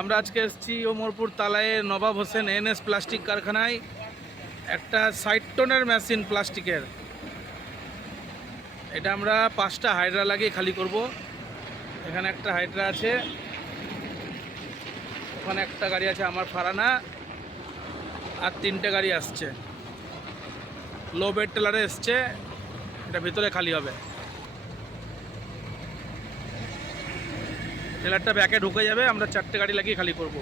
আমরা আজকে এসেছি ওমরপুর তালায়ে নবাব হোসেন এনএস প্লাস্টিক কারখানায়। একটা 60 টনের মেশিন প্লাস্টিকের, এটা আমরা 5টা হাইড্রা লাগিয়ে খালি করব। এখানে একটা হাইড্রা আছে, ওখানে একটা গাড়ি আছে আমার ফারানা, আর 3টে গাড়ি আসছে। লো বেড টেলারে এসছে, এটা ভিতরে খালি হবে। টেলারটা ব্যাকে ঢুকে যাবে, আমরা 4টে গাড়ি লাগিয়ে খালি করব।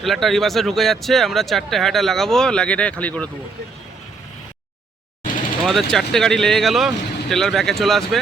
টেলারটা রিভার্সে ঢুকে যাচ্ছে, আমরা 4টে হাইড্রা লাগাবো, লাগিয়ে খালি করে দেবো। আমাদের 4টে গাড়ি লেগে গেল, টেলার ব্যাকে চলে আসবে।